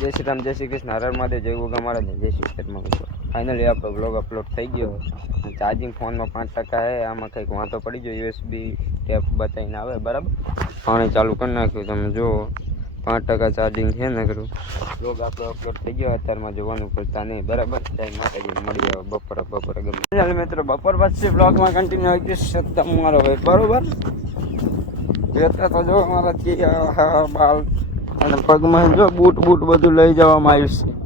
જય શ્રી રામ, જય શ્રી કૃષ્ણ. હર મહાદેવ. જય ગોગા મહારાજ જય શ્રી શર્મા ફાઇનલી આપણો બ્લોગ અપલોડ થઈ ગયો. ચાર્જિંગ ફોનમાં પાંચ ટકા હે આમાં કંઈક વાંધો પડી ગયો. યુએસબી ટેપ બતાવીને આવે, બરાબર? પાણી ચાલુ કરી નાખ્યું. તમે જુઓ, પાંચ ટકા ચાર્જિંગ છે ને કરું બ્લોગ આપણો અપલોડ થઈ ગયો. અત્યારમાં જોવાનું પડતા નહીં, બરાબર? જય માતાજી. મળી આવે બપોરે બપોરે ગમે. મિત્રો, બપોર પછી બ્લોગમાં કન્ટિન્યુ આવી ગયું તમારો ભાઈ બરાબર? અત્યારે તો જો અમારા બાલ અને પગમાં જો બૂટ બૂટ બધું લઈ જવામાં આવ્યું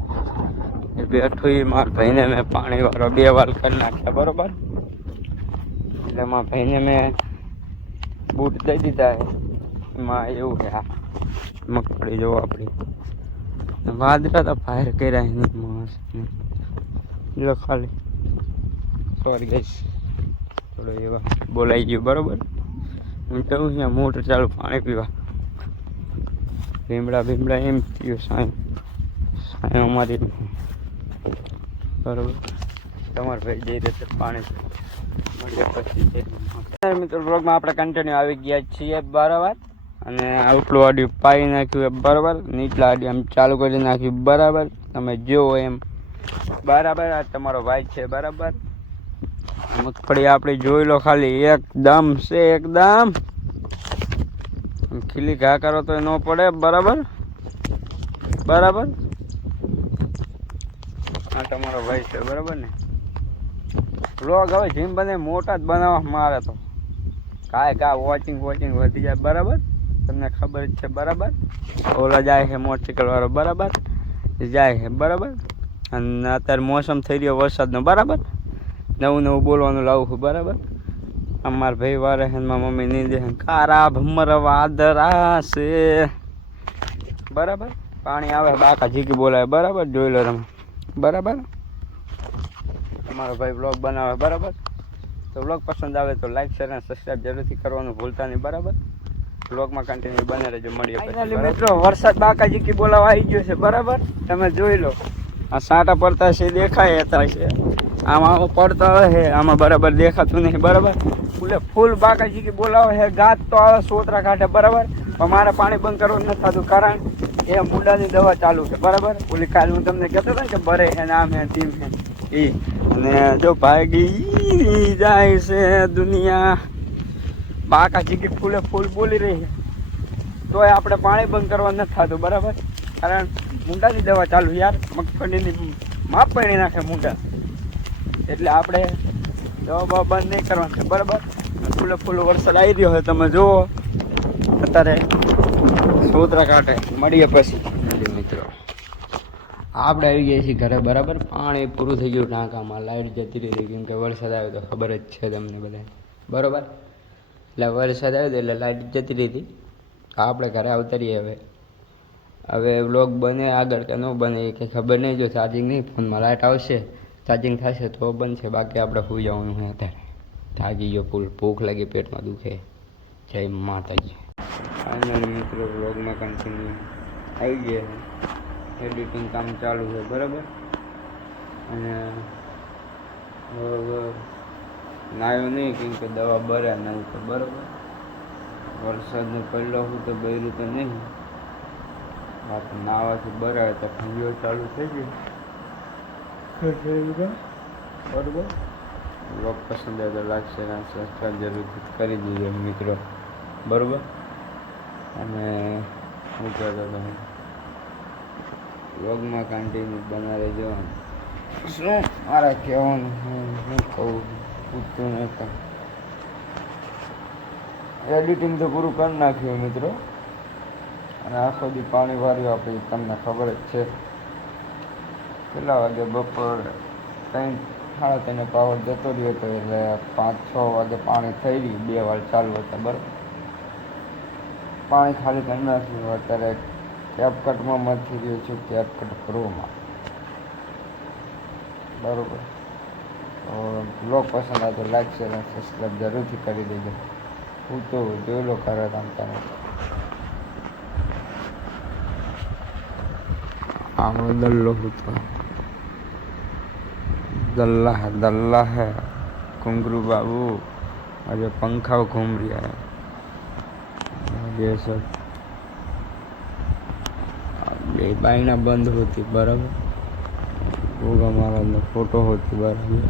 છે એ બેઠો એ મારા ભાઈને મેં પાણી વાળો બે વાર કરી નાખ્યા, બરોબર? એટલે મારા ભાઈને મેં બૂટ દઈ દીધા છે. એમાં એવું છે, આ મગફળી જોવો આપણી. વાદળા તો ફાયર કર્યા એની માણસ જો ખાલી. સોરી ગઈશ થોડો એવા બોલાઈ ગયું, બરોબર? હું કહું અહીંયા મોટર ચાલુ પાણી પીવા. ભીમડા ભીમડા એમ થયું સાંઈ. સાંઈ અમારી. બરોબર. તમારે ભાઈ જઈ રહેશે પાણી પછી મિત્રો બ્લોગમાં આપણે કન્ટિન્યુ આવી ગયા છીએ બરાબર. અને આઉટલું આડિયું પાઈ નાખ્યું બરાબર. નીચલા આડિયું આમ ચાલુ કરી નાખ્યું બરાબર. તમે જુઓ એમ. બરાબર, આ તમારો ભાઈ છે બરાબર. મગફળી આપણે જોઈ લો ખાલી. એકદમ છે, એકદમ. ખીલી ઘા કરો તો ન પડે, બરાબર? બરાબર? આ તમારો ભાઈ છે, બરાબર ને? લોગ હવે જેમ બને મોટા જ બનાવવા મારે તો. કાંઈ કા વોચિંગ વોચિંગ વધી જાય, બરાબર? તમને ખબર જ છે, બરાબર? ઓલા જાય છે મોટરસાઇકલ વાળો, બરાબર? જાય છે, બરાબર? અને અત્યારે મોસમ થઈ રહ્યો વરસાદનો, બરાબર? નવું નવું બોલવાનું લાવું છું, બરાબર? અમારા ભાઈ વારે હે મારા મમ્મી નીંદે દે કારા ભમર વાદરા છે બરાબર પાણી આવે બાકા જીકી બોલાવે બરાબર જોઈ લો તમે બરાબર તમારો ભાઈ બ્લોગ બનાવે બરાબર તો બ્લોગ પસંદ આવે તો લાઈક શેર અને સબસ્ક્રાઈબ જરૂરથી કરવાનું ભૂલતા નહીં બરાબર? બ્લોગમાં કન્ટિન્યુ બને રહેજો મળીએ ફાઇનલી મિત્રો વરસાદ બાકા જીકી બોલાવા આવી ગયો છે બરાબર? તમે જોઈ લો. આ સાંટા પડતા છે દેખાય હતા છે. આમાં પડતા છે આમાં બરાબર દેખાતું નહીં બરાબર? ફૂલે ફૂલ બાકાજી કે બોલાવે હે, ગાત તો આવે સોતરા કાઢે બરાબર? પણ મારે પાણી બંધ કરવાનું નથી થતું, કારણ એ મુંડાની દવા ચાલુ છે, બરાબર? ઓલી કાલ હું તમને કહેતો હતો કે બરે હે, નામ હે ટીમ હે. એ, અને જો ભાગી જાય છે દુનિયા. બાકાજી કે ફૂલે ફૂલ બોલી રહી છે તોય આપણે પાણી બંધ કરવા નથી થતું, બરાબર? કારણ મુંડાની દવા ચાલુ યાર, મગફળીની માપ પડી નાખે મુંડા. એટલે આપણે દવા બવા બંધ નહીં કરવાનું છે. બરાબર? ફૂલે ફૂલ વરસાદ આવી રહ્યો હોય તમે જુઓ. અત્યારે સોદરા કાંઠે મળીએ પછી. મિત્રો. આપણે આવી ગયા છીએ ઘરે બરાબર? પાણી પૂરું થઈ ગયું ટાંકામાં લાઈટ જતી રહી કેમ કે વરસાદ આવ્યો તો ખબર જ છે તમને બધા બરાબર? એટલે વરસાદ આવ્યો એટલે લાઈટ જતી રહી હતી. આપણે ઘરે આવતરીએ હવે. હવે વ્લોગ બને આગળ કે ન બને એ કંઈ ખબર નહીં. જો ચાર્જિંગ નહીં ફોનમાં લાઇટ આવશે. ચાર્જિંગ થશે તો બનશે, બાકી આપણે સુઈ જવાનું હોય અત્યારે. થાકી ગયો ફૂલ, ભૂખ લાગી, પેટમાં દુખે. જય માતાજી. ફાઇનલ મિત્રો બ્લોગમાં કન્ટિન્યુ આવી ગયા. એડિટિંગ કામ ચાલુ છે, બરાબર? અને હવે નાયો નહીં, કેમ કે દવા બર્યા નહીં તો બરાબર? વરસાદનો પડલો હું તો બર્યું તો નહીં. બાકી નાવાથી બરાય તો ઠંડીઓ ચાલુ થઈ ગઈ બરોબર. બ્લોગ પસંદ આવે કરી દેજો મિત્રો. બરોબર? અને શું કહેતો તમે બ્લોગમાં કન્ટિન્યુ બના રહેજો શું મારા કહેવાનું હું કહું, પૂછતું નહીં એડિટિંગ તો પૂરું કરી નાખ્યું મિત્રો. અને આખો દી પાણી વાર્યું આપણે તમને ખબર જ છે. કેટલા વાગે બપોર? ત્રણ, સાડા ત્રણે પાવર જતો રહ્યો હતો એટલે પાંચ, છ વાગે પાણી થઈ ગયું. બે વાર ચાલુ હતા, બરાબર. પાણી ખાલી કરી નાખ્યું. અત્યારે કેપકટમાં મથી રહ્યો છું કેપકટ પ્રોમાં બરોબર. તો બ્લોગ પસંદ આવે તો લાઈક શેર અને સબસ્ક્રાઈબ જરૂરથી કરી દેજો. હું તો જોઈ લો કરે તમે. તમે આમ દલ્લો હતો दल्ला है दल्ला है घुंगरू बाबू और ये पंखा घूम रहा है और ये सब બે બાયણા બંધ હોતી બરાબર ગોગા મહારાજનો ફોટો હોતી બરાબર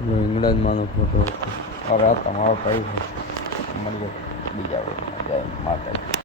જો ઇંગ્લેન્ડમાંનો ફોટો હતો હવે આ તમારો કઈ છે મળીએ બીજા વર્ગમાં જય માતાજી